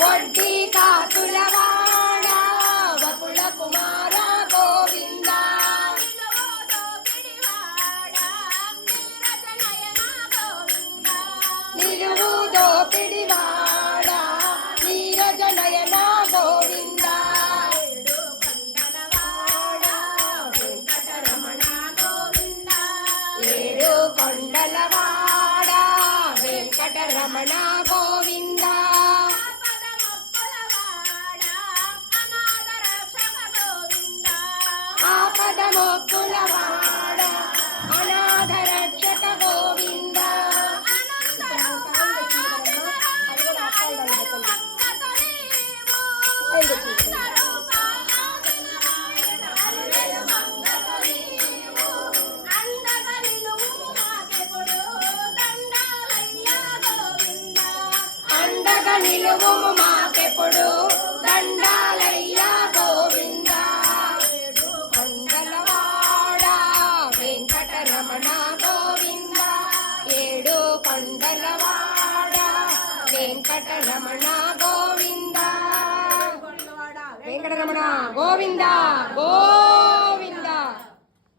వడ్డీ కాసులవాడ వకుల కుమార గోవింద నిలువు దోపిడివాడ నీరజ నయన గోవింద ఏడు కొండలవాడ వెంకటరమణ గోవింద ఆపద మొక్కులవాడ అనాథ రక్షక గోవింద అండగా నిలువు మాకెప్పుడు దండాలయ్యా గోవింద కొండలవాడ వెంకటరమణ గోవింద ఏడు కొండలవాడ వెంకటరమణ గోవింద వెంకటరమణ గోవింద గో